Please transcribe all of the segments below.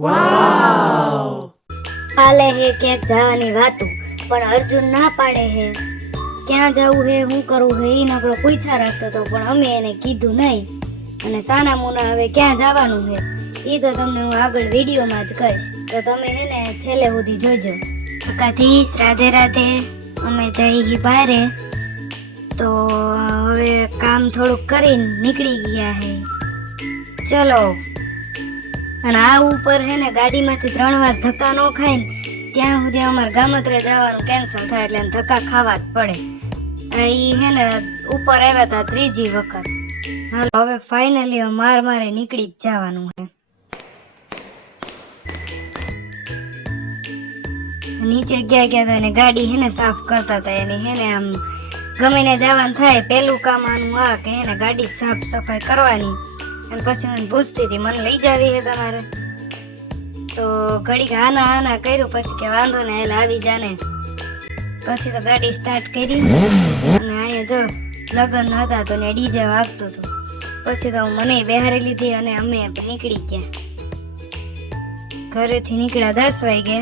વાવ! હાલે હે ક્યાંક જવાની વાતું, પણ અર્જુન ના પાડે હે. ક્યાં જવું હે, શું કરવું હે, એ નકરો પૂછા રાખતો હતો, પણ અમે એને કીધું નહીં. અને સાના મુના હવે ક્યાં જવાનું હે એ તો તમને હું આગળ વિડીયોમાં જ કહીશ, તો તમે એને છેલ્લે સુધી જોજો. કાધીશ, રાધે રાધે. અમે જઈ બારે, તો હવે કામ થોડુંક કરીને નીકળી ગયા હે. ચલો. અને આ ઉપર હે ને ગાડીમાંથી 3 વાર ધક્કા ન ખાય ને ત્યાં સુધી અમારે ગામત્રે જવાનું કેન્સલ થાય, એટલે એને ધક્કા ખાવા જ પડે. ઈ હે ને ઉપર આવ્યા હતા 3જી વખત. હાલો હવે ફાઇનલી મારે નીકળી જ જવાનું હે. નીચે ગયા તો એને ગાડી હે ને સાફ કરતા હતા. એની હે ને આમ ગમીને જવાનું થાય, પેલું કામ આનું આ કે હે ને ગાડી સાફ સફાઈ કરવાની. અને પછી મને પૂછતી હતી મને લઈ જાવી હે તમારે, તો ઘડીક આના કર્યું, પછી કે વાંધો ને એટલે આવી જાને. પછી તો ગાડી સ્ટાર્ટ કરી, અને અહીંયા જો લગ્ન હતા તો ને ડીજે વાગતું હતું. પછી તો મને બેહારી લીધી અને અમે નીકળી ગયા. ઘરેથી નીકળ્યા 10 વાગે,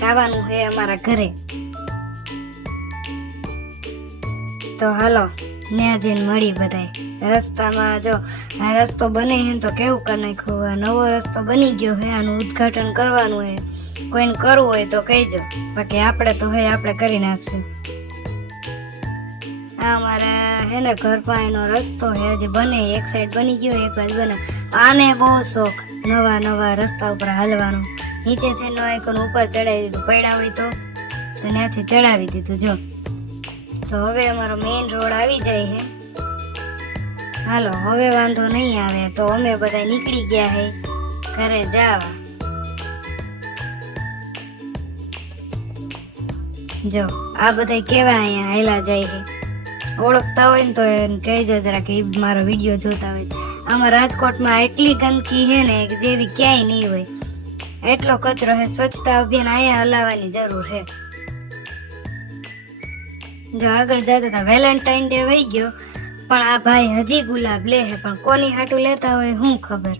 જવાનું હે અમારા ઘરે. તો હાલો ત્યાં જઈને મળી બધાય. રસ્તામાં જો આ રસ્તો બને હે તો કેવું કરી નાખ્યું. આ નવો રસ્તો બની ગયો હે, આનું ઉદ્ઘાટન કરવાનું હે. કોઈને કરવું હોય તો કહેજો, બાકી આપણે તો હે આપણે કરી નાખશું. આ અમારા હે ને ઘર પાસેનો રસ્તો હે, હજી બને. એક સાઈડ બની ગયો, એક બાજુ બને. આને બહુ શોખ નવા રસ્તા ઉપર હાલવાનો. નીચેથી નો આઈકોન ઉપર ચડાવી દીધું, પડ્યા હોય તો ત્યાંથી ચડાવી દીધું. જો તો હવે અમારો મેઇન રોડ આવી જાય હે. હાલો હવે વાંધો નહીં આવે, તો અમે બધા નીકળી ગયા હે ઘરે જવા. જો આ બધા કેવા અહીંયા હાયલા જાય છે. ઓળખતા હોય ને તો એને કહેજો જરા કે મારો વિડીયો જોતા હોય. આમાં રાજકોટમાં એટલી ગંદકી છે ને કે જેવી ક્યાંય નહીં હોય. એટલો કચરો છે. સ્વચ્છતા અભિયાન અહીંયા હલાવવાની જરૂર છે. જો આગળ જતા હતા વેલેન્ટાઇન ડે વહી ગયો, પણ આ ભાઈ હજી ગુલાબ લે છે, પણ કોની હાટું લેતા હોય શું ખબર.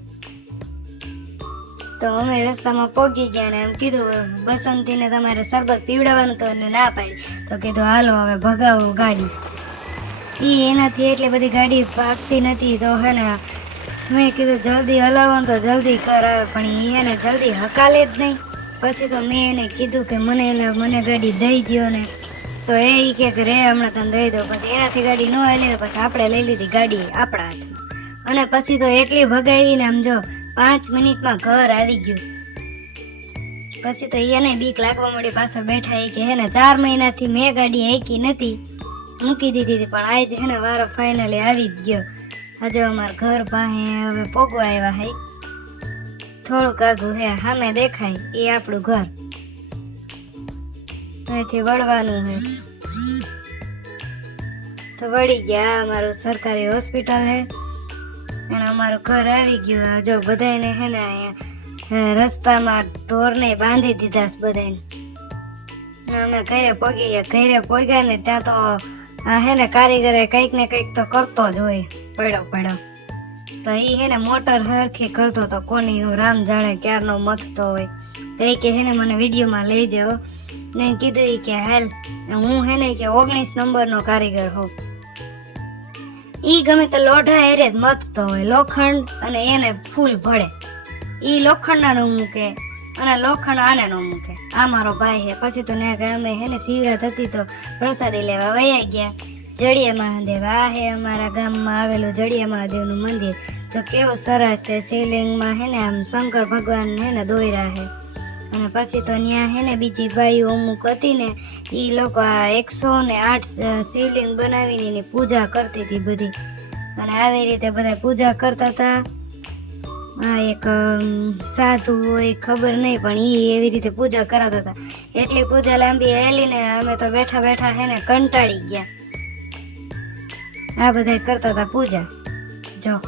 તો અમે રસ્તામાં પહોંચી ગયા ને એમ કીધું બસંતીને તમારે શરબત પીવડાવવાનું, તો એને ના પાડી. તો કીધું હાલો હવે ભગાવો ગાડી. એનાથી એટલી બધી ગાડી ભાગતી નથી, તો હે ને મેં કીધું જલ્દી હલાવો તો જલ્દી કરાવે, પણ એને જલ્દી હકાલે જ નહીં. પછી તો મેં એને કીધું કે મને ગાડી દઈ દો ને, તો એ કે રે હમણાં તને દઈ દો. પછી એનાથી ગાડી ન હાલી, પછી આપણે લઈ લીધી ગાડી આપણા હાથમાં. અને પછી તો એટલી ભગાવીને આમ જો 5 મિનિટમાં ઘર આવી ગયું. પછી તો એને બીક લાગવા મળી. પાછા બેઠા કે હે ને 4 મહિનાથી મેં ગાડી હાંકી નથી, મૂકી દીધી હતી, પણ આજ હે ને વારો ફાઇનલી આવી જ ગયો. આજે અમારા ઘર પાસે હવે પોગવા આવ્યા હે. થોડુંક આઘું હે, સામે દેખાય એ આપણું ઘર. અહીંથી વળવાનું હે તો વળી ગયા. અમારું સરકારી હોસ્પિટલ હે અને અમારું ઘર આવી ગયું. જો બધાને હે ને અહીંયા રસ્તામાં ઢોરને બાંધી દીધા છે બધાને. અમે ઘરે પહોંચી ગયા. ઘરે પહોંચ્યા ને ત્યાં તો હે ને કારીગરે કંઈક ને કંઈક તો કરતો જ હોય, પડ્યો. તો એ હે ને મોટર હરખી કરતો તો કોની રામ જાણે ક્યારનો મથતો હોય. તો એ કે હે ને મને વિડીયોમાં લઈ જાઓ ને. કીધું કે હાલ હું હે ને કે 19 નંબરનો કારીગર હોઉં. ઈ ગમે તો લોઢા એરે જ મથતો હોય, લોખંડ, અને એને ફૂલ ભળે. ઈ લોખંડના નો મૂકે અને લોખંડ આને નો મૂકે. આ મારો ભાઈ હે. પછી તો ને અમે હે ને શિવરાત હતી તો પ્રસાદી લેવા વયા ગયા જડિયા મહાદેવ. આ હે અમારા ગામમાં આવેલું જડિયા મહાદેવનું મંદિર. જો કેવું સરસ છે. શિવલિંગમાં હે ને આમ શંકર ભગવાન હે ને દોયરા હે. અને પછી તો ત્યાં હે ને બીજી બાઈઓ અમુક હતી ને, એ લોકો આ 108 શિવલિંગ બનાવીને એની પૂજા કરતી હતી બધી. અને આવી રીતે બધા પૂજા કરતા હતા. આ એક સાધુ હોય ખબર નહીં, પણ એ એવી રીતે પૂજા કરાવતા હતા. એટલી પૂજા લાંબી હેલી ને અમે તો બેઠા હે ને કંટાળી ગયા. આ બધા કરતા હતા પૂજા. જો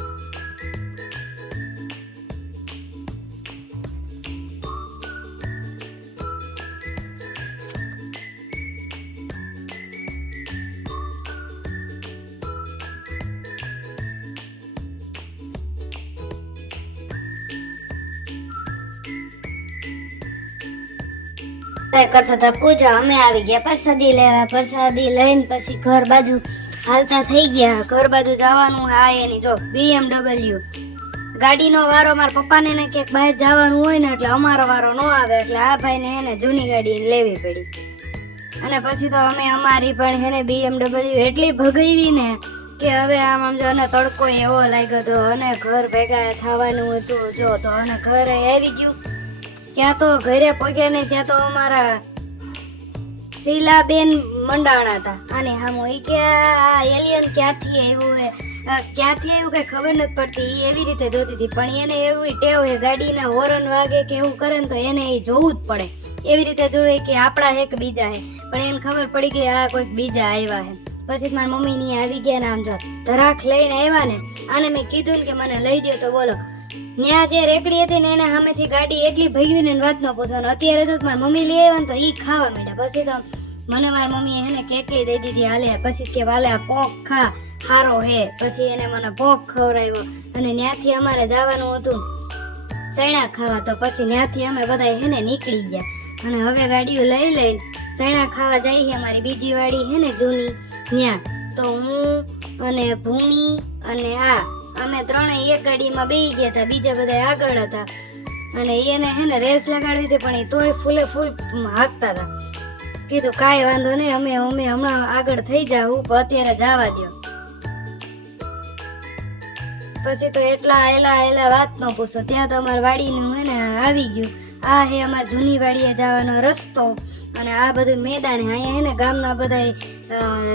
કઈ કરતા હતા પૂજા. અમે આવી ગયા પ્રસાદી લેવા. પ્રસાદી લઈને પછી ઘર બાજુ હાલતા થઈ ગયા. ઘર બાજુ જવાનું. હા એની જો BMW ગાડીનો વારો મારા પપ્પાને ને ક્યાંક બહાર જવાનું હોય ને એટલે અમારો વારો ન આવે એટલે આ ભાઈને એને જૂની ગાડી લેવી પડી. અને પછી તો અમે અમારી પણ એને BMW એટલી ભગાવી ને કે હવે આમ જો અને તડકો એવો લાગ્યો હતો અને ઘર ભેગા થવાનું હતું. જો તો અને ઘરે આવી ગયું. ક્યાં તો ઘરે પગ્યા ને ત્યાં તો અમારા શીલાબેન મંડાણા હતા. અને હામો ઈ કે આ એલિયન ક્યાંથી આવ્યું હે, ક્યાંથી આવ્યું કઈ ખબર નથી પડતી. એ એવી રીતે જોતી હતી પણ એને એવી ટેવ હે ગાડીના હોરન વાગે કે એવું કરે ને તો એને એ જોવું જ પડે. એવી રીતે જોવે કે આપણા હે કે બીજા હે, પણ એને ખબર પડી કે આ કોઈક બીજા આવ્યા હે. પછી મારા મમ્મી ની આવી ગયા ને આમ જો ધરાક લઈને આવ્યા ને આને મેં કીધું ને કે મને લઈ દો તો બોલો ત્યાં જે રેકડી હતી ને એને સામેથી ગાડી એટલી ભગવી ને વાત ન પૂછવાનું. અત્યારે જો મારી મમ્મી લઈ આવ્યા ને તો ઈ ખાવા માંડ્યા. પછી તો મને મારી મમ્મીએ એને કેટલી દઈ દીધી હાલે. પછી કે વાલે આ પોક ખા સારો હે. પછી એને મને પોક ખવડાવ્યો અને ત્યાંથી અમારે જવાનું હતું ચણા ખાવા. તો પછી ત્યાંથી અમે બધા હેને નીકળી ગયા અને હવે ગાડીઓ લઈ લઈને ચણા ખાવા જઈએ. અમારી બીજી વાડી હે ને જૂની ત્યાં તો હું અને ભૂમિ અને અમે ત્રણેય એક ગાડીમાં બેસી ગયા હતા. બીજા બધા આગળ હતા અને એને હે ને રેસ લગાડવી હતી પણ એ તોય ફૂલે ફૂલ હાંકતા હતા. કીધું કાંઈ વાંધો નહીં અમે હમણાં આગળ થઈ જાવ પણ અત્યારે જવા દો. પછી તો એટલા એલા વાત ન પૂછો. ત્યાં તો અમારી વાડીનું હે ને આવી ગયું. આ હે અમારી જૂની વાડીએ જવાનો રસ્તો અને આ બધું મેદાન. અહીંયા હે ને ગામના બધા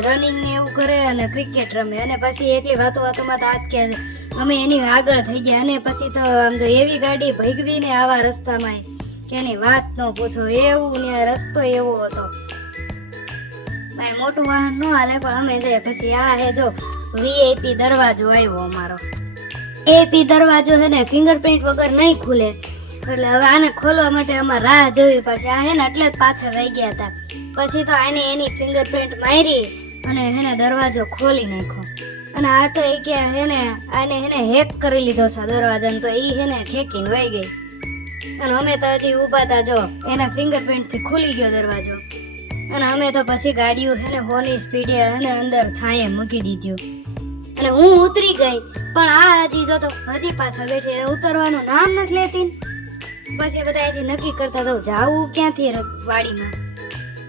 રનિંગ ને એવું કરે અને ક્રિકેટ રમે. અને પછી એટલી વાતોમાં તો આજ કે અમે એની આગળ થઈ ગયા. અને પછી તો આમ જો એવી ગાડી ભગવી ને આવા રસ્તામાં કે એની વાત ન પૂછો. એવું ને રસ્તો એવો હતો. ભાઈ મોટું વાહન ન હાલે પણ અમે જઈએ. પછી આ હે જો VIP દરવાજો આવ્યો અમારો. VIP દરવાજો છે ને ફિંગરપ્રિન્ટ વગર નહીં ખુલે એટલે હવે આને ખોલવા માટે અમારે રાહ જોવી પડશે. આ હે ને એટલે જ પાછળ રહી ગયા હતા. પછી તો આને એની ફિંગરપ્રિન્ટ મારી અને હેને દરવાજો ખોલી નાખ્યો. અને આ તો એ કે હેને આને હેને હેક કરી લીધો છે દરવાજાને. તો એ હેને ઠેકીને વહી ગઈ અને અમે તો હજી ઊભા હતા. જો એના ફિંગરપ્રિન્ટ થી ખુલી ગયો દરવાજો. અને અમે તો પછી ગાડીઓ હેને હોની સ્પીડે હેને અંદર છાંયે મૂકી દીધું અને હું ઉતરી ગઈ. પણ આ હજી જો તો હજી પાછા બેઠી ઉતરવાનું નામ નથી લેતી. પછી બધા અહીંથી નક્કી કરતા તો જાવું ક્યાંથી વાડીમાં.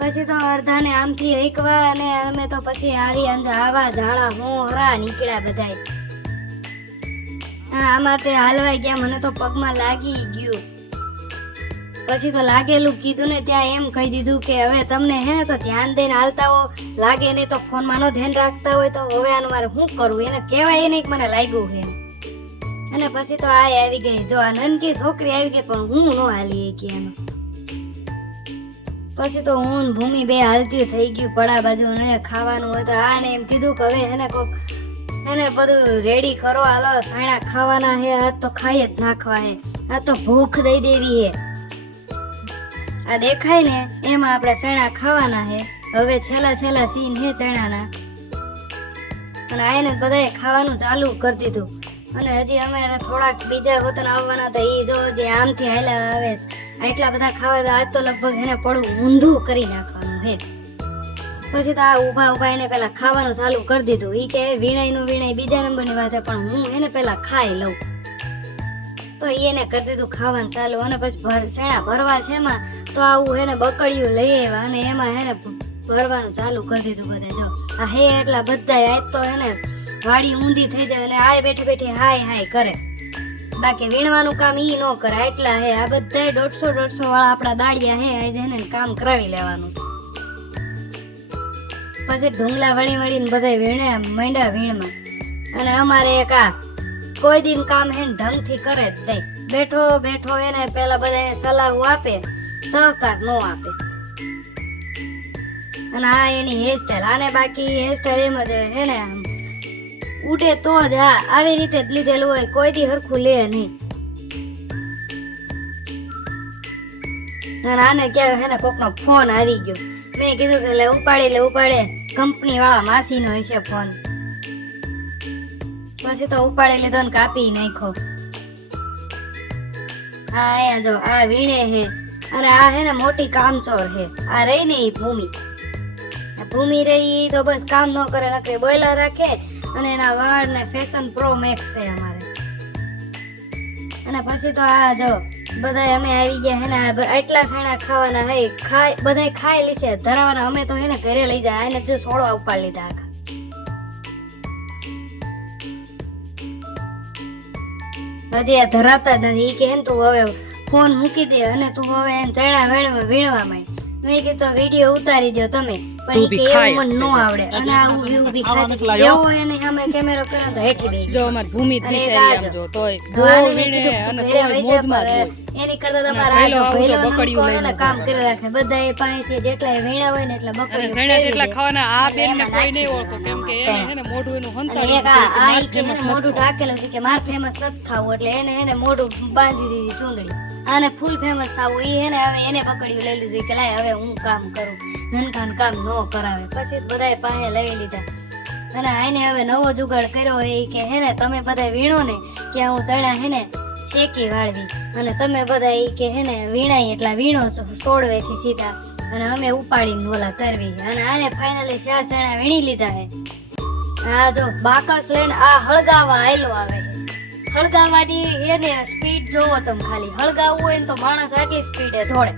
પછી તો અડધાને આમથી એકવા અને અમે તો પછી આવી આવા ઝાડા હોરા નીકળ્યા બધા. આમાં તે હાલવાઈ ગયા. મને તો પગમાં લાગી ગયું. પછી તો લાગેલું કીધું ને ત્યાં એમ કહી દીધું કે હવે તમને હે તો ધ્યાન દઈને હાલતા હો. લાગે નહીં તો ફોનમાં નો ધ્યાન રાખતા હોય તો હવે આનું મારે શું કરવું એને કહેવાય નહીં મને લાગ્યું છે. અને પછી તો આ આવી ગઈ. જો આ નનકી છોકરી આવી ગઈ પણ હું ન હાલી કે એનું. પછી તો હું ભૂમિ બે હાલતી થઈ ગયું પડા બાજુ ને ખાવાનું હોય તો આને એમ કીધું કે હવે એને કોક એને બધું રેડી કરો હાલો સાણા ખાવાના હે. આ તો ખાઈ જ નાખવા હે. આ તો ભૂખ દઈ દેવી હે. આ દેખાય ને એમાં આપણે ચણા ખાવાના હે. હવે છેલ્લા સીન હે ચણાના. અને આને બધાએ ખાવાનું ચાલુ કરી દીધું. અને હજી અમે થોડાક બીજા વતન આવવાના હતા. એ જો જે આમથી હાલ્યા આવે એટલા બધા ખાવા. આજ તો લગભગ એને પડું ઊંધું કરી નાખવાનું હે. પછી તો આ ઊભા એને પેલા ખાવાનું ચાલુ કરી દીધું. ઈ કે વીણાઈ બીજા નંબરની વાત છે પણ હું એને પેલા ખાઈ લઉં. તો એને કરી દીધું ખાવાનું ચાલુ. અને પછી ચણા ભરવા છે એમાં તો આવું એને બકડિયું લઈ આવ્યા અને એમાં એને ભરવાનું ચાલુ કરી દીધું બધા. જો આ હે એટલા બધા આજ તો એને વાડી ઊંધી થઈ જાય અને આ બેઠી હાય કરે. બાકી વીણવાનું કામ ઈ ન કરે એટલા હે. આ બધા 150 વાળા આપણા દાડિયા હે આજે એને કામ કરાવી લેવાનું છે. પછી ઢુંગલા વળીને બધા વીણે માંડ્યા વીણમાં. અને અમારે એક આ કોઈ દિન કામ હે ઢંગથી કરે જ દે. બેઠો એને પેલા બધા સલાહ આપે સહકાર નો આપે. અને આ એની હેરસ્ટાઈલ. આને બાકી હેરસ્ટાઈલ એમ જ હે ને ઉઠે તો જ આવી રીતે જ લીધેલું હોય. કોઈ દી હરખું લે નહીં. અને આને ક્યાં હે ને કોકનો ફોન આવી ગયો. મેં કીધું કે ઉપાડે કંપની વાળા માસી નો હશે ફોન. પછી તો ઉપાડી લીધો ને કાપી નાખ્યો. આ અહીંયા જો આ વીણે હે અને આ હે ને મોટી કામચોર હે. આ રહી ને ઈ ભૂમિ રહી તો બસ કામ ન કરે, નકરી બોયલા રાખે અને એના વાળ ને ફેશન પ્રો મેક્સ છે અમારે. અને પછી તો આ જો બધાય અમે આવી ગયા હે ને આટલા સાણા ખાવાના હે, બધાય ખાઈ લીશે ધરાવાના. અમે તો હે ને ઘરે લઈ જાય આને જો સોળવા ઉપાડ લીધા આખા. હજી આ ધરાતા જ નથી. કે તું હવે ફોન મૂકી દે અને તું હવે ચણા વીણવા માંડ. મેં કીધું વિડીયો ઉતારી દો તમે, પણ ઈ કે એવું મને નો આવડે. અને આ ઊભી ખાતી જેવો એને સામે કેમેરો કર્યો તો હેઠી બેસી જો અમાર ભૂમિ દિશે જો તોય ગો વીણે અને તોય મોજમાં જ એની કરતા તમારા આ જો બકડીયું લઈને કામ કરી રાખે. બધા એ પાણીથી જેટલા વીણા હોય ને એટલા બકડીયું સણા એટલા ખાવાના. આ બેન ને કોઈ નહીં ઓળખો કેમ કે એને હે ને મોઢું એનું હંતાડી દીધું. આ કે એને મોઢું ઢાકેલું છે કે માર ફેમસ નથી થાવું, એટલે એને હે ને મોઢું બાંધી દીધી ચૂંદડી. આને ફૂલ ફેમસ થાવું ઈ હે ને હવે એને પકડ્યું લઈ લીધું કે લાય હવે હું કામ કરું, નનકાન કામ ન કરાવે. પછી બધાએ પાસે લઈ લીધા અને આને હવે નવો જુગાડ કર્યો એ કે હે ને તમે બધા વીણો ને કે હું ચણા હે ને શેકી વાળવી અને તમે બધા ઈ કે હે ને વીણાય એટલા વીણો સોડવેથી સીધા અને અમે ઉપાડીને ઓલા કરવી. અને આને ફાઇનલી 4 ચણા વીણી લીધા હે. આ જો બાકસ લઈને આ હળગાવા આયલો આવે. હળગાવાની હે ને સ્પીડ જોવો તમે ખાલી. હળગાવવું હોય ને તો માણસ આટલી સ્પીડે દોડે.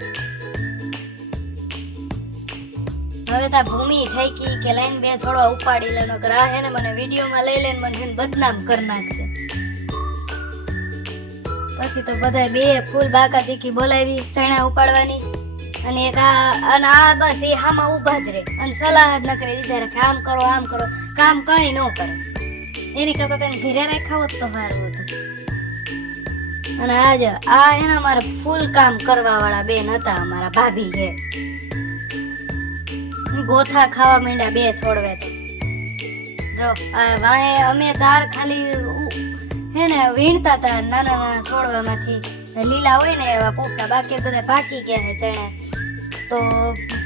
હવે તા ભૂમિ ઠેકી કે લઈને બે છોડવા ઉપાડી લેનો ગ્રાહ હે ને મને વિડીયોમાં લઈ લઈને મને બદનામ કરી નાખશે. પછી તો બધા બે ફૂલ બાકા તીકી બોલાવી સણા ઉપાડવાની અને એક આ બસ એ હામાં ઊભા જ રહે અને સલાહ જ ન કરી દીધા રાખે આમ કરો કામ કઈ ન કરે. એની કરતા તેને ઘીરે રાખ્યા હોત તો સારું હતું. અને આજ આ હે ને અમારે ફૂલ કામ કરવા વાળા બેન હતા અમારા ભાભી છે. ગોથા ખાવા માંડ્યા બે છોડવે તો જો વાહે અમે 4 ખાલી હે ને વીણતા હતા નાના છોડવામાંથી. લીલા હોય ને એવા પોપટા, બાકી બધા પાકી ગયા હે ચણા તો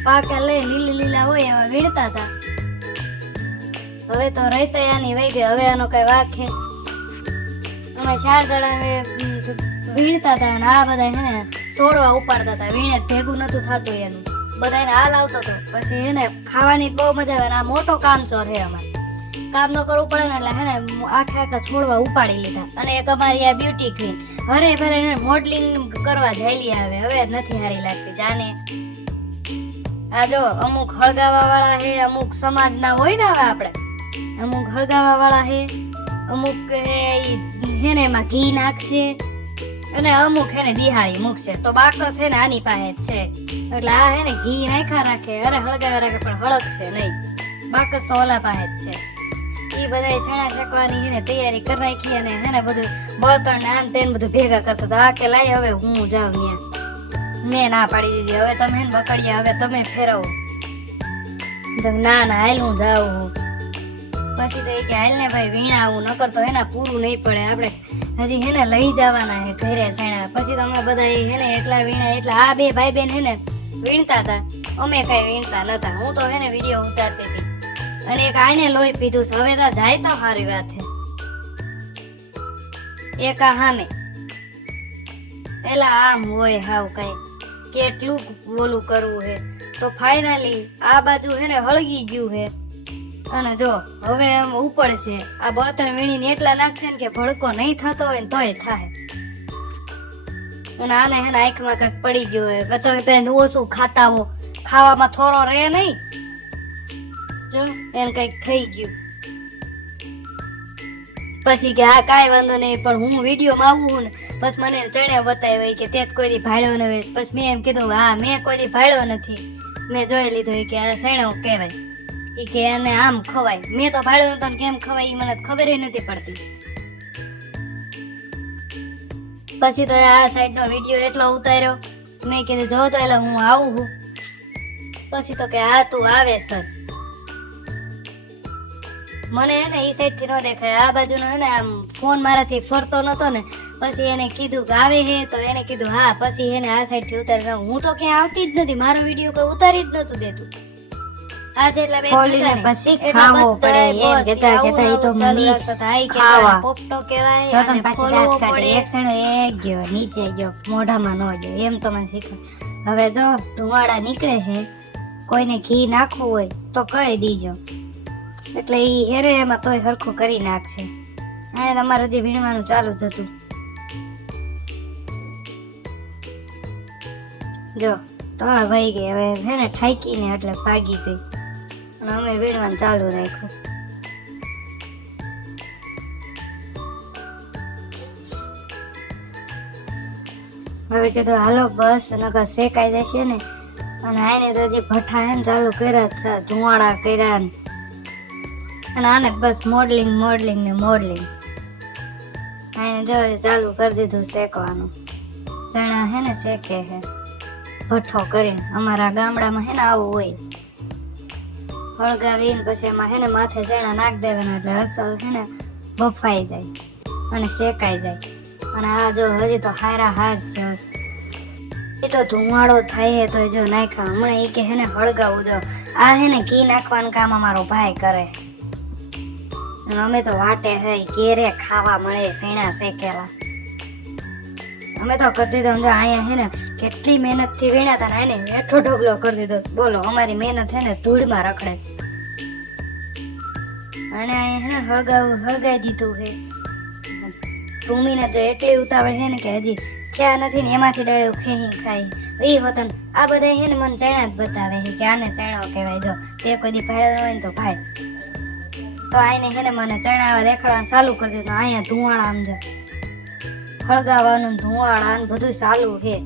પાકા લઈ લીલા હોય એવા વીણતા હતા. હવે તો રહેતા આની વહી ગઈ. હવે આનો કઈ વાક હે. અમે 4 જણા વીણતા હતા અને આ બધા હે ને છોડવા ઉપાડતા હતા. વીણે ભેગું નતું થતું એનું, બધાને હાલ આવતો હતો. પછી હે ને ખાવાની બહુ મજા આવે. આ મોટો કામચોર હે અમારે. કામ ન કરવું પડે ને એટલે હે ને આખા છોડવા ઉપાડી લીધા. અને એક અમારી આ બ્યુટી ક્વીન હરે ભરે મોડલિંગ કરવા જઈલી આવે. હવે નથી સારી લાગતી જાને. આ જો અમુક હળગાવા વાળા હે, અમુક સમાજના હોય ને હવે આપણે અમુક હળગાવા વાળા હે, અમુક હે ને એમાં ઘી નાખશે અને અમુક હે ને દિહાળી મૂકશે. તો બાકસ હે ને આની પાસે જ છે એટલે આ હે ને ઘી નાખ્યા રાખે અરે હળગાવા રાખે પણ હળગશે નહીં. બાકસ તો ઓલા પાસે જ છે. ઈ બધા સણા શેકવાની હે ને તૈયારી કરી રાખી અને હે ને બધું બળતણ ને આમ તેન બધું ભેગા કરતા હતા. આ કે લાય હવે હું જાઉં ત્યાં. મેં ના પાડી દીધી. હવે તમે હે ને બકડિયા હવે તમે ફેરવો. ના હાલ હું જાઉં. પછી તો કે હાલ ને ભાઈ વીણા આવું નકર તો હે ને પૂરું નહીં પડે. આપણે હજી હે ને લઈ જવાના હે ઘરે સણા. પછી તો અમે બધા હે ને એટલા વીણા એટલા આ બે ભાઈ બેન હે ને વીણતા હતા. અમે કઈ વીણતા નતા. હું તો હે ને વિડીયો ઉતારતી હતી અને એક આને લોહી પીધું. હવે તો જાય તો સારી વાત છે. એક આ હામે એલા આમ હોય હાવ કઈ કેટલું બોલું કરવું હે. તો ફાઇનલી આ બાજુ હે ને હળગી ગયું હે અને જો હવે આમ ઉપડશે. આ બળતણ વીણીને એટલા નાખશે ને કે ભડકો નહીં થતો હોય ને તોય થાય. અને આને હે ને આંખમાં કાંઈક પડી ગયું હોય. તો ઓછું ખાતા હો, ખાવામાં થોડો રહે નહીં. જો એને કઈક થઈ ગયું. પછી કે હા કાંઈ વાંધો નહીં પણ હું વિડીયોમાં આવું હું ને બસ મને ચણે બતાવ્યો કે તે કોઈ દી ભાડ્યો ન હોય. પછી મેં એમ કીધું હા મેં કોઈ દી ભાડ્યો નથી, મેં જોઈ લીધું કે આ સણો કહેવાય. એ કે એને આમ ખવાય. મેં તો ભાડ્યો નતો કેમ ખવાય એ મને ખબર નથી પડતી. પછી તો આ સાઈડ નો વિડીયો એટલો ઉતાર્યો. મેં કીધું જો તો એટલે હું આવું હું. પછી તો કે હા તું આવે સર. મને હે ને ઈ સાઈડ થી ન દેખાય. આ બાજુનો હે ને આમ ફોન મારાથી ફરતો નતો ને પછી એને કીધું કે આવે હે તો એને કીધું હા. પછી એને આ સાઈડ થી ઉતારી. હું તો ક્યાં આવતી જ નથી. મારો વિડીયો કોઈ ઉતારી જ નતું દેતું. આ જેટલા બે ખોલીને હતા ને, પછી એટલા ખાવો પડે બધાય એમ બસ કહેતા આવું કહેતા ઈ તો આવું ચાલુ મમ્મી રાખતા હતા. આઈ ખાવા. કહેવાય, પોપટો કહેવાય, જો તમે અને પાછી ખોલવો દાંત કાઢે પડે. એક સણો એક ગયો નીચે ગયો મોઢામાં ન ગયો એમ તો મને શીખવા. હવે જો ધુવાડા નીકળે છે, કોઈને ઘી નાખવું હોય તો કહી દીજો, એટલે ઈ હેરે એમાં તોય હરખું કરી નાખશે. અહીંયા તમારે હજી વીણવાનું ચાલુ જ હતું. જો તો ભાઈ ગઈ હવે છે ને ઠાકીને એટલે ભાગી ગઈ અને અમે વીણવાનું ચાલુ રાખ્યું. હવે કીધું હાલો બસ નકર શેકાઈ જશે ને. અને આને તો હજી ભઠ્ઠા હે ને ચાલુ કર્યા જ છે, ધુવાડા કર્યા ને. અને આને બસ મોડલિંગ મોડલિંગ ને મોડલિંગ. આને જો ચાલુ કરી દીધું શેકવાનું. ચણા હે ને શેકે હે ભઠ્ઠો કરીને. અમારા ગામડામાં હે ને આવું હોય, હળગાવીને પછી એમાં હે ને માથે ચણા નાખ દેવાના એટલે અસલ હે ને બફાઈ જાય અને શેકાઈ જાય. અને આ જો હજી તો હારા હાર છે, એ તો ધુમાડો થાય તો જો નાખ્યા હમણાં એ કે હે ને હળગાવું. જો આ હે ને ઘી નાખવાનું કામ અમારો ભાઈ કરે. અને અમે તો વાટે હે કેરે ખાવા મળે સૈણા શેકેલા. અમે તો કરી દીધો. જો અહીંયા હે ને કેટલી મહેનત થી વીણા હતા ને એને હેઠો ઢગલો કરી દીધો. બોલો અમારી મહેનત હે ને ધૂળમાં રખડે. અને અહીંયા હે ને હળગાઈ દીધું છે. ભૂમિને તો એટલી ઉતાવળ છે ને કે હજી થયા નથી ને એમાંથી ડળ્યું ખેહી ખાઈ એ હોતન. આ બધા છે ને મને ચણા જ બતાવે છે કે આને ચણાઓ કહેવાય. જો તે કોઈ દી ભાડ્યો હોય ને તો ભાઈ તો આઈને છે ને મને ચણા દેખાડવાનું ચાલુ કરી દીધું. અહીંયા ધુવાણા આમ જો હળગાવાનું ધુવાડા ને બધું ચાલુ છે.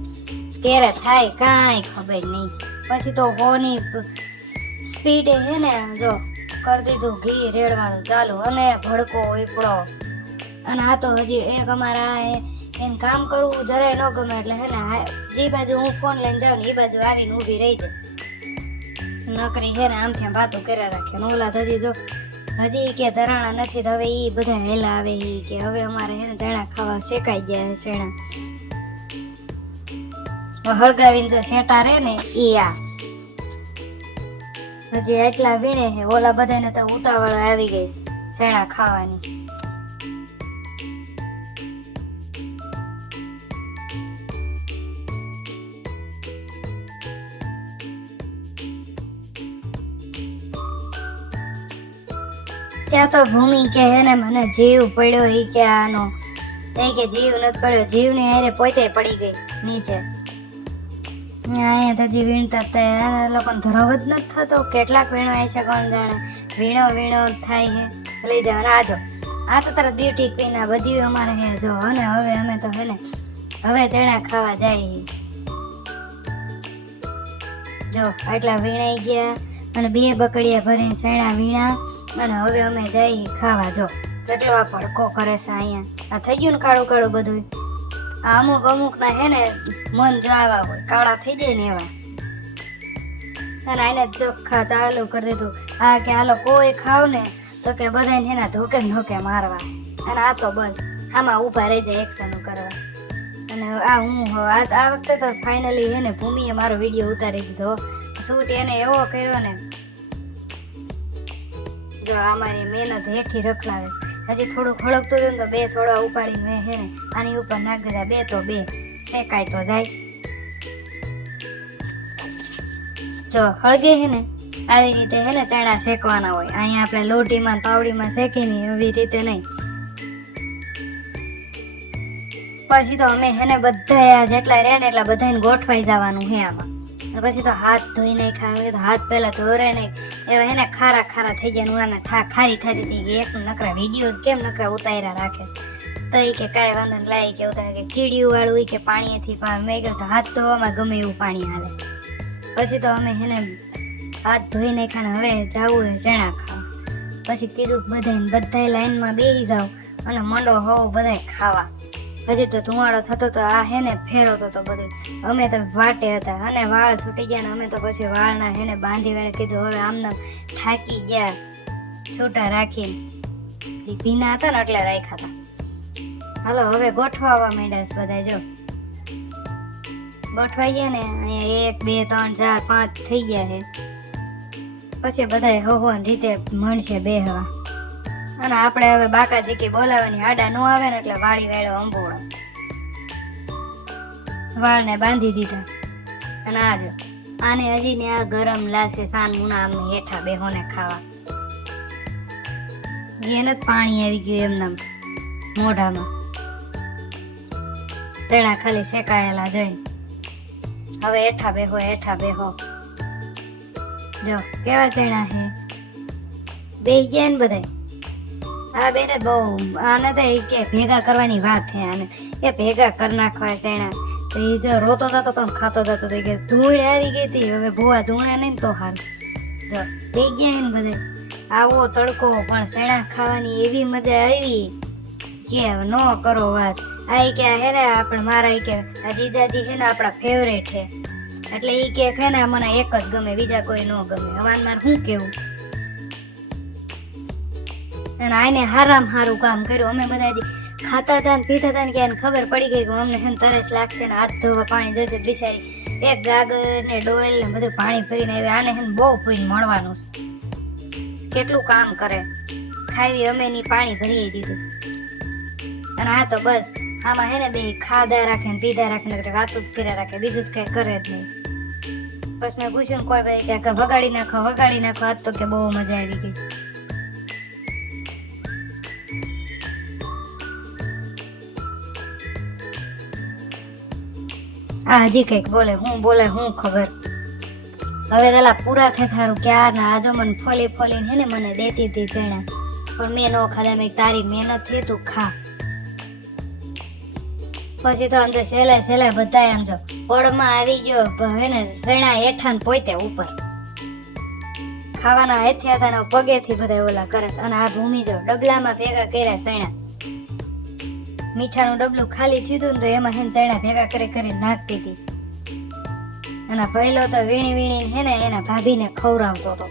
ક્યારે થાય કાંઈ ખબર નહીં. પછી તો હોની સ્પીડે છે ને જો કરી દીધું ઘી રેડવાનું ચાલુ અને ભડકો ઉપડો. અને આ તો હજી એક અમારા એને કામ કરવું જરાય ન ગમે એટલે હે ને જે બાજુ હું ફોન લઈને જાઉં ને એ બાજુ આવીને ઊભી રહી જાય. નકરી છે ને આમથી વાતો કર્યા રાખે. ઓલા હજી જો હજી કે ધરાણા નથી તો હવે એ બધા હેલા આવે એ કે હવે અમારે હે ને ચણા ખાવા શેકાઈ ગયા શેણા. હળગાવીને જો શેટા રે ને એ આ હજી એટલા વીણે છે. ઓલા બધાને તો ઉતાવળ આવી ગઈ શેણા ખાવાની. ત્યાં તો ભૂમિ કે હે ને મને જીવ પડ્યો એ કે આનો એ કે જીવ નથી પડ્યો. જીવ ને હારે પોતે પડી ગઈ નીચે. અહીંયા હજી વીણતા ત્યાં લોકોને ધરવ જ નથી થતો. કેટલાક વીણવાય છે કોણ જાણે. વીણો થાય છે લઈ જવાના. આજો આ તો તરત બ્યુટી ક્વીન આ બધી અમારે હે જો. અને હવે અમે તો હે ને હવે ચણા ખાવા જાય. જો આટલા વીણાઈ ગયા અને 2 બકડીયા ભરીને ચણા વીણા અને હવે અમે જઈ ખાવા. જો કેટલો આ ભડકો કરે છે અહીંયા. આ થઈ ગયું ને કાળું કાળું બધું. આ અમુક ના હે ને મન જો આવા હોય કાળા થઈ જાય ને એવા. અને આને ચોખ્ખા ચાલુ કરી દીધું. આ કે હાલો કોઈ ખાવ ને તો કે બધાને એના ધોકે ધોકે મારવા. અને આ તો બસ આમાં ઊભા રહી જાય એક્શન કરવા. અને આ હું આ વખતે તો ફાઇનલી હે ને ભૂમિએ મારો વિડીયો ઉતારી દીધો. શૂટ એને એવો કર્યો ને જો અમારી મહેનત હેઠી રખડાવે. હજી થોડું ખળકતું હતું ને તો 2 છોડવા ઉપાડીને મેં હે ને આની ઉપર નાખી દીધા. 2 તો 2 શેકાય તો જાય. જો હળગે હે ને આવી રીતે હે ને ચણા શેકવાના હોય. અહીંયા આપણે લોટીમાં પાવડીમાં શેકીને એવી રીતે નહીં. પછી તો અમે હે ને બધા જેટલા રહે ને એટલા બધાને ગોઠવાઈ જવાનું હે આમાં. પછી તો હાથ ધોઈ નાખ્યા. તો હાથ પહેલા ધોરે નહીં એવા હે ને ખારા થઈ ગયા. આને ખારી થઈ ગઈ. એક નકરા વિડીયો કેમ નકરા ઉતાર્યા રાખે તો એ કે કાંઈ વાંધો નહીં લાવી કે ઉતારે કે કીડીયું વાળું કે પાણીથી મેં કહ્યું હાથ ધોવામાં ગમે એવું પાણી હાલે. પછી તો અમે હે ને હાથ ધોઈ નાખ્યા. હવે જવું હે ચણા ખાવા. પછી કીધું બધાય લાઈનમાં બેસી જાઓ અને મંડો હોવ બધાય ખાવા. હજી તો ધુમાડો થતો તો આ હે ને ફેરવતો તો બધું. અમે તો વાટે હતા અને વાળ છૂટી ગયા ને અમે તો પછી વાળના હે ને બાંધી વાળે કીધું હવે આમને થાકી ગયા છૂટા રાખીને. ભીના હતા ને એટલે રાખ્યા હતા. હાલો હવે ગોઠવાવા માંડ્યા છે બધા. જો ગોઠવાઈ ગયા ને અહીંયા 1 2 3 4 5 થઈ ગયા છે. પછી બધાય હવન રીતે મળશે બેહવા. અને આપણે હવે બાકાજી કે બોલાવાની આડા નો આવે ને એટલે વાળી વેળો અંબોળો વાળને બાંધી દીધા. અને આજો આને હજી ને આ ગરમ લાગશે સાન મુના અમે હેઠા બેહોને ખાવા. એને જ પાણી આવી ગયું એમના મોઢામાં ચણા ખાલી શેકાયેલા જોઈ. હવે હેઠા બેહો જો કેવા ચણા હે બે ગયા ને બધા. આ બેને બહુ આને તો કે ભેગા કરવાની વાત છે. આને એ ભેગા કરી નાખવા ચણા. તો એ જો રોતો થતો તો ખાતો થતો તો કે ધૂળ આવી ગઈ હતી. હવે ભૂવા ધૂળે નહીં તો હાલ જો બે ગયા ને બધે. આવો તડકો પણ ચણા ખાવાની એવી મજા આવી કે ન કરો વાત. આ કે હે ને આપણે મારા કે આ જીજાજી છે ને આપણા ફેવરેટ છે એટલે એ કે છે ને મને એક જ ગમે બીજા કોઈ ન ગમે. હવાન મારે શું કેવું. અને આને હારામ હારું કામ કર્યું. અમે બધા હજી ખાતા હતા ને પીતા હતા ને કે ખબર પડી ગઈ કે અમને છે ને તરસ લાગશે ને હાથ ધોવા પાણી જશે. બિચારી એક ગાગર ને ડોલ ને બધું પાણી ભરીને આવી. આને છે ને બહુ પૂરી મળવાનું છે. કેટલું કામ કરે. ખાવી અમે ની પાણી ભરી દીધું. અને આ તો બસ આમાં હે ને બે ખાધા રાખે ને પીધા રાખે ને વાતું જ કર્યા રાખે. બીજું જ કઈ કરે જ નહીં. બસ મેં પૂછ્યું ને કોઈ ભાઈ કે વગાડી નાખો આજ તો કે બહુ મજા આવી ગઈ. આ હજી કઈક બોલે હું ખબર. હવે પેલા પૂરા થાય થારું ક્યાં ના આજો મને ફોલીને હે ને મને દેતી હતી ચણા પણ મેં નો ખાધા. મેં તારી મહેનત થી તું ખા. પછી તો આમ તો સહેલાય બધા આમ જો પડમાં આવી ગયો હે ને ચણા હેઠા ને પોતે ઉપર ખાવાના હેથે હતા ને પગેથી બધા ઓલા કરે. અને આ ભૂમિ જો ડબલામાં ભેગા કર્યા ચણા. મીઠાનું ડબલું ખાલી થયું ને તો એમાં હે ચણા ભેગા કરી નાખતી હતી. અને પહેલો તો વીણી હે ને એના ભાભીને ખવડાવતો હતો.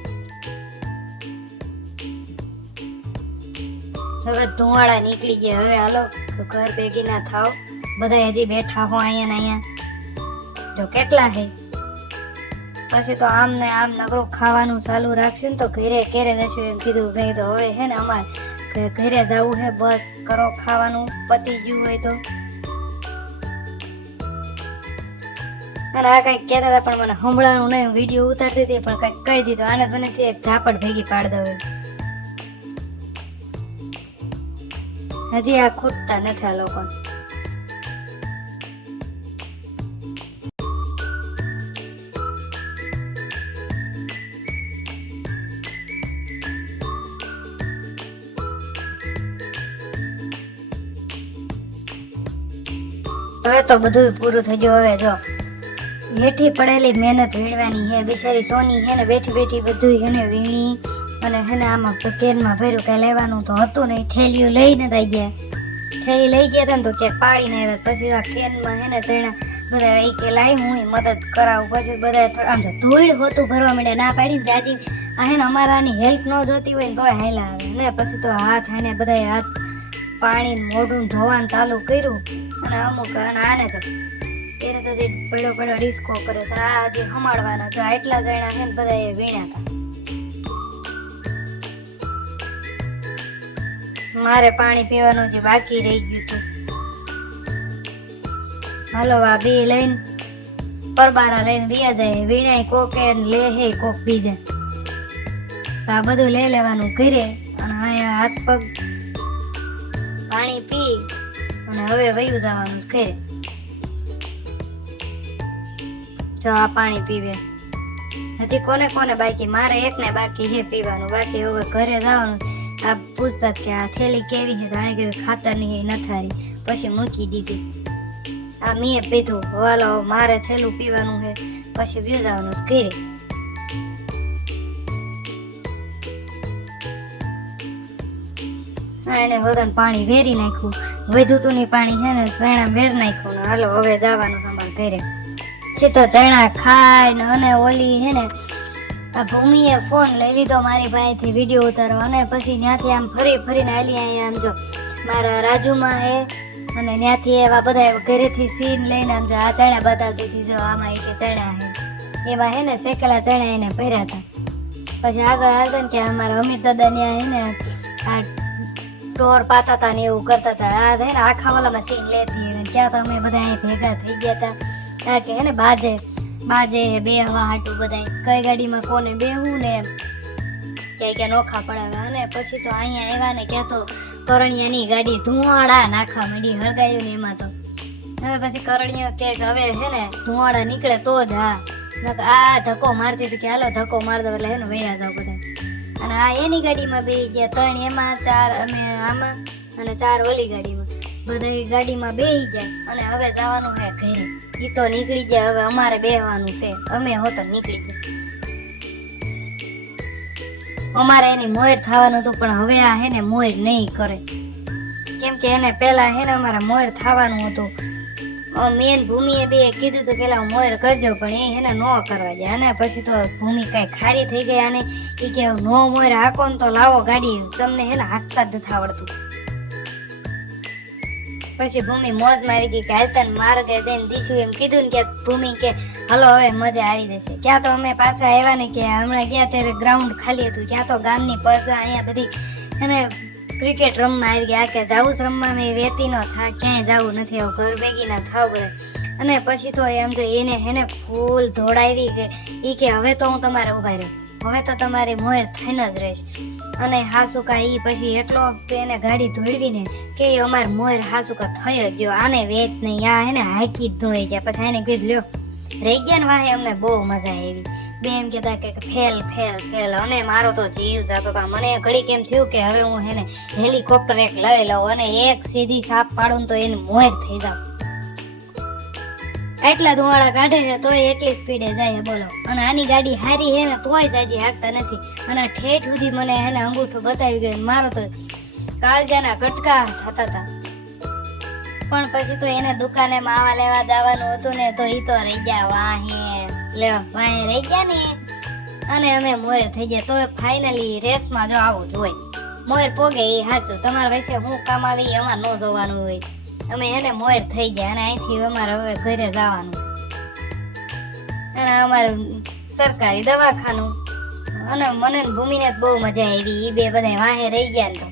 હવે ધુવાડા નીકળી ગયા. હવે હાલો ઘર ભેગી ના થાવ. બધા હજી બેઠા હો અહીંયા જો કેટલા હે. પછી તો આમ ને આમ નકરું ખાવાનું ચાલુ રાખશું ને તો ઘરે જશું એમ કીધું. ભાઈ તો હવે હે ને અમારે ઘરે જવું હે. બસ કરો ખાવાનું પતી ગયું હોય તો. અને આ કઈક કહેતા હતા પણ મને સંભળાણું નહીં. વિડીયો ઉતારતી હતી પણ કઈક કહી દીધું. આને મને એક ઝાપટ ભેગી પાડી દઉં. હજી આ ખૂટતા નથી આ લોકો. હવે તો બધું પૂરું થઈ ગયું. હવે જો હેઠી પડેલી મહેનત વીણવાની હે. બિચારી સોની હે ને બેઠી બધું હેને વીણી. અને હેને આમાં કેનમાં ભર્યું. કઈ લેવાનું તો હતું નહીં. થેલીઓ લઈને આવી ગયા. થેલી લઈ ગયા હતા ને તો ક્યાંક પાડીને આવ્યા. પછી આ કેનમાં હેને ચણા બધા એ કે લાઈ હું મદદ કરાવું. પછી બધા આમ તો ધૂળ હોતું ભરવા માંડે. ના પાડીને જાજી આ હે ને અમારાની હેલ્પ ન જોતી હોય ને તોય હાલા આવે ને. પછી તો હાથ હાને બધા હાથ પાણી મોઢું ધોવાનું ચાલુ કર્યું. અને અમુક આને તો એને તો પડ્યો ડિસ્કો કરે. આ જે હમાડવાના જો એટલા જણા છે ને બધા એ વીણ્યા હતા. મારે પાણી પીવાનું જે બાકી રહી ગયું હતું. હાલો આ બે લઈને પરબારા લઈને રિયા જાય. વીણાય કોક લે હે કોક બીજે. આ બધું લઈ લેવાનું ઘરે. અને અહીંયા હાથ પગ પાણી પી અને હવે વયું જવાનું ઘરે. જો આ પાણી પીવે. હજી કોને બાકી. મારે એકને બાકી છે પીવાનું. બાકી હવે ઘરે જવાનું. આ પૂછતા કે આ થેલી કેવી છે. જાણે કે ખાતરની નથારી. પછી મૂકી દીધી. આ મેં પીધું. હાલો મારે છેલ્લું પીવાનું છે. પછી વ્યુ જવાનું ઘરે. એને હોદન પાણી વેરી નાખ્યું. વધુ તું ની પાણી છે ને ચણા વેર નાખ્યું ને હાલો હવે જવાનું તમારે ઘરે. સીધો ચણા ખાય ને. અને ઓલી હે ને આ ભૂમિએ ફોન લઈ લીધો મારી પાસેથી વિડીયો ઉતારવા. અને પછી ત્યાંથી આમ ફરીને આલી અહીંયા આમ જો મારા રાજુમાં હે. અને ત્યાંથી એવા બધા ઘરેથી સીન લઈને આમ જો આ ચણા બતાવતી હતી. જો આમાં એ કે ચણા હે. એમાં હે ને શેકેલા ચણા એને ભર્યા હતા. પછી આગળ હાલતા ને કે અમારા અમિત દાદા ને હે ને આ ટોર પાતા હતા ને એવું કરતા હતા. આ હે ને આખા વાલામાં સીન લેતી અને ક્યાં તો અમે બધા અહીં ભેગા થઈ ગયા હતા. આ કે હે ને બાજે બે હવા હાટું બધા કઈ ગાડીમાં કોને બેહવું ને ક્યાંય નોખા પડાવે. અને પછી તો અહીંયા આવ્યા ને ક્યાં તો કરણિયાની ગાડી ધુવાડા નાખવા માંડી, હળગાયું ને એમાં તો. હવે પછી કરણિયો કે હવે હે ને ધુવાડા નીકળે તો જ હા, આ ધક્કો મારતી હતી કે હાલો ધક્કો માર દો એટલે હે ને વૈયા જાવ બધા. અને આ એની ગાડીમાં બેસી ગયા, 3 એમાં 4 અમે આમાં અને 4 ઓલી ગાડીમાં. બધા ગાડીમાં બેસી જાય અને હવે જવાનું હે ઘરે. ઈ તો નીકળી ગયા, હવે અમારે બેહવાનું છે. અમે હોત નીકળી ગયા, અમારે એની મોર થવાનું હતું પણ હવે આ હે ને મોર નહીં કરે. કેમ કે એને પેલા હે ને અમારા મોર થવાનું હતું. મેન ભૂમિએ બે કીધું તો પેલા મોર કરજો પણ એ હે ને નો કરવા જાય. અને પછી તો ભૂમિ કઈ ખારી થઈ ગઈ અને એ કે નો મોર હાકો ને તો લાવો ગાડી, તમને હે ને હાંકતા જ નથી આવડતું. પછી ભૂમિ મોજમાં આવી ગઈ કે હાલતા માર્ગે દઈને દીશું એમ કીધું ને કે ભૂમિ કે હલો હવે મજા આવી જશે. ક્યાં તો અમે પાછા આવ્યા ને કે હમણાં ગયા ત્યારે ગ્રાઉન્ડ ખાલી હતું. ક્યાં તો ગામની પજા અહીંયા બધી એને ક્રિકેટ રમવા આવી ગયા કે જાવું જ રમવા મેં વેતી નો થા, ક્યાંય જવું નથી, આવું ઘર ભેગી ના થાવ બધા. અને પછી તો એમ તો એને હેને ફૂલ ધોડાવી કે ઈ કે હવે તો હું તમારે ઉભા રહે, હવે તો તમારી મોર થઈને જ રહીશ. અને હાસુકા ઈ પછી એટલો એને ગાડી ધોળવીને કે અમારે મોર હાસુકા થઈ જ ગયો, આને વેચ નહીં, આ હે ને હાકી જ ધોઈ ગયા. પછી એને કીધું લ્યો રહી ગયા ને વાહે, અમને બહુ મજા આવી. બે એમ કહેતા કે ફેલ ફેલ ફેલ. અને મારો તો જીવ જતો હતો. મને ઘડી કેમ થયું કે હવે હું હેને હેલિકોપ્ટર એક લઈ લઉં અને એક સીધી સાપ પાડું તો એને મોર થઈ જાવ. એટલા ધુવાડા કાઢે છે તોય એટલી સ્પીડે જાય બોલો. અને આની ગાડી હારી હે ને તોય જાજી હાંકતા નથી. અને ઠેઠ સુધી મને હેને અંગૂઠો બતાવી ગયો. મારો તો કાળજાના કટકા થતા હતા. પણ પછી તો એને દુકાને માવા લેવા જવાનું હતું ને તો ઈ તો રહી ગયા વાહે રહી ગયા ને. અને અમે મોર થઈ ગયા. તો ફાઇનલી રેસમાં જો આવું જ હોય, મોર પોગે એ સાચું. તમારા વિશે હું કામ આવી અમારે ન જોવાનું હોય. અમે એને મોર થઈ ગયા અને અહીંથી અમારે હવે ઘરે જવાનું. અને અમારે સરકારી દવાખાનું. અને મને ભૂમિને બહુ મજા આવી. એ બે બધા વાહે રહી ગયા ને તો.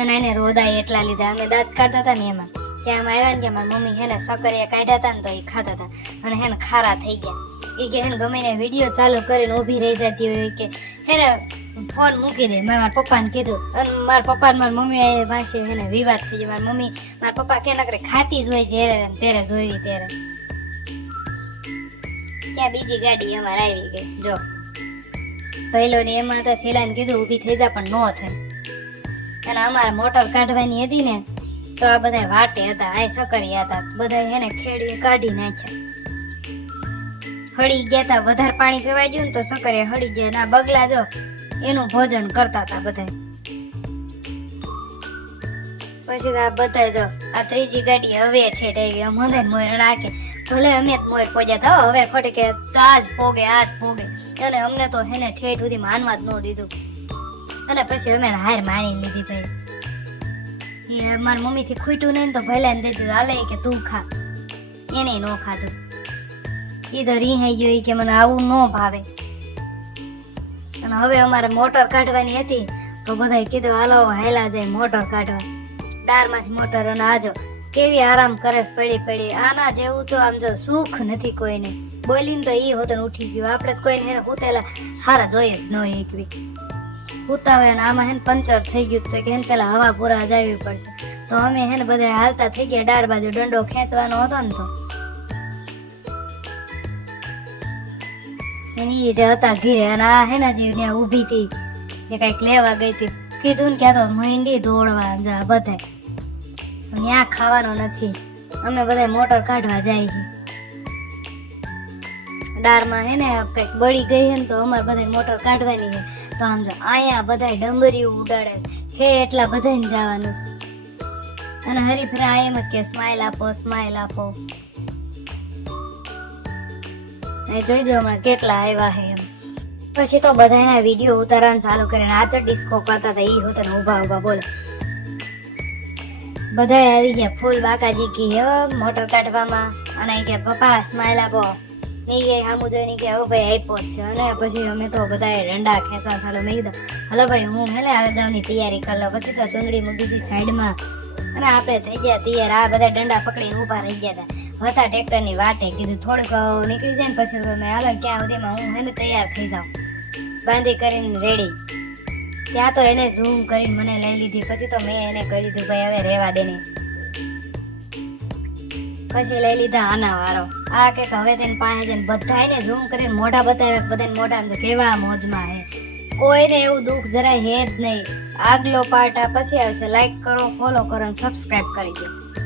અને એને રોદાય એટલા લીધા. અમે દાંત કાઢતા હતા ને એમાં ત્યાં આવ્યા ને કે મારી મમ્મી હેને સકરિયા કાઢ્યા હતા ને તો એ ખાતા હતા અને હેને ખારા થઈ ગયા. એ કે હેને ગમે ને વિડીયો ચાલુ કરીને ઊભી રહી જતી હોય કે હેને ફોન મૂકી દે. મેં મારા પપ્પાને કીધું અને મારા પપ્પા ને મારી મમ્મી પાસે હેને વિવાદ થઈ ગયો. મારી મમ્મી મારા પપ્પા કે નકરે ખાતી જ હોય જ્યારે ત્યારે જોઈ ત્યારે. ત્યાં બીજી ગાડી અમારે આવી ગઈ જો પહેલો ને એમાં તો શીલાને કીધું ઊભી થઈ જા પણ નો થઈ. અને અમારે મોટર કાઢવાની હતી ને તો આ બધા વાટે હતા, આ સકરિયા હતા, બધા એને ખેડી કાઢી નાખ્યા. હળી ગયા હતા, વધારે પાણી પીવાઈ ગયું ને તો સકરિયા હળી ગયા. ના બગલા જો એનું ભોજન કરતા હતા બધા. પછી આ બધા જો આ ત્રીજી ગાડી હવે ઠેઠ આવી. મને મોર નાખે ભલે અમે જ મોર પોજ્યા હતા હવે ખોટી કે આજ પોગે. અને અમને તો હેને ઠેઠ સુધી માનવા જ ન દીધું. અને પછી અમે હાર માની લીધી ભાઈ. એ મારી મમ્મી થી ખૂટ્યું નહીં તો ભલે ને દીધું હાલે કે તું ખા. એને ન ખાધું. એ તો રીહાઈ ગયો કે મને આવું ન ભાવે. અને હવે અમારે મોટર કાઢવાની હતી તો બધા કીધું હાલો હેલા જાય મોટર કાઢવા. ડારમાંથી મોટર. અને આજો કેવી આરામ કરે પડી. આના જેવું તો આમ જો સુખ નથી કોઈને. બોલીને તો ઈ હોતન ઉઠી ગયું. આપણે કોઈને ઉતેલા હારા જોઈએ જ ન એકવી ઉતાવે. ને આમાં હેને પંચર થઈ ગયું તો કે પેલા હવા પૂરા જાવી પડશે. તો અમે હેને બધા હાલતા થઈ ગયા. ડાળ બાજુ દંડો ખેંચવાનો હતો ને તો એની જે હતા ઘીરે. અને આ હેના જે ત્યાં ઊભી હતી એ કઈક લેવા ગઈ હતી. કીધું ને ક્યાં તો મીંડી દોડવા બધા ત્યાં ખાવાનો નથી. અમે બધા મોટર કાઢવા જાય છે. ડારમાં હે ને કઈક બળી ગઈ હે ને તો અમારે બધા મોટર કાઢવાની છે. તો આમ જો અહીંયા બધા ડમરીઓ ઉડાડે છે એટલા બધાને જવાનું છે. અને હરીફરા એમ જ કે સ્માઈલ આપો. જોઈ દો હમણાં કેટલા આવ્યા છે એમ. પછી તો બધા એના વિડીયો ઉતારવાનું ચાલુ કરીને આ તો ડિસ્કો કરતા હતા. ઈ હોતા ઉભા બોલો બધા આવી ગયા ફૂલ બાકાજી કી મોટર કાઢવામાં. અને કે પપ્પા સ્માઈલ આપો. મેં કે આમું જોઈને કે હવે ભાઈ આપ્યો જ છે. અને પછી અમે તો બધાએ દંડા ખેંચવા ચાલો. મેં કીધું હલો ભાઈ હું હેલે આગળની તૈયારી કરી લો. પછી તો ચૂંદડી મૂકી દીધી સાઈડમાં અને આપણે થઈ ગયા તૈયાર. આ બધા દંડા પકડીને ઊભા રહી ગયા હતા ટ્રેક્ટરની વાટે. કીધું થોડુંક નીકળી જાય ને પછી મેં હાલો ક્યાં સુધીમાં હું હેને તૈયાર થઈ જાઉં, બાંધી કરીને રેડી. ત્યાં તો એને ઝૂમ કરીને મને લઈ લીધી. પછી તો મેં એને કહી દીધું ભાઈ હવે રહેવા દે ને. પછી લઈ લીધા આના વારો. આ કે હવે તેને પાસે જઈને બધાને ઝૂમ કરીને મોઢા બતાવ્યા. બધાને મોઢા કેવા મોજમાં હે. કોઈને એવું દુઃખ જરાય હે જ નહીં. આગલો પાર્ટ આ પછી આવશે. લાઈક કરો, ફોલો કરો અને સબસ્ક્રાઈબ કરી દો.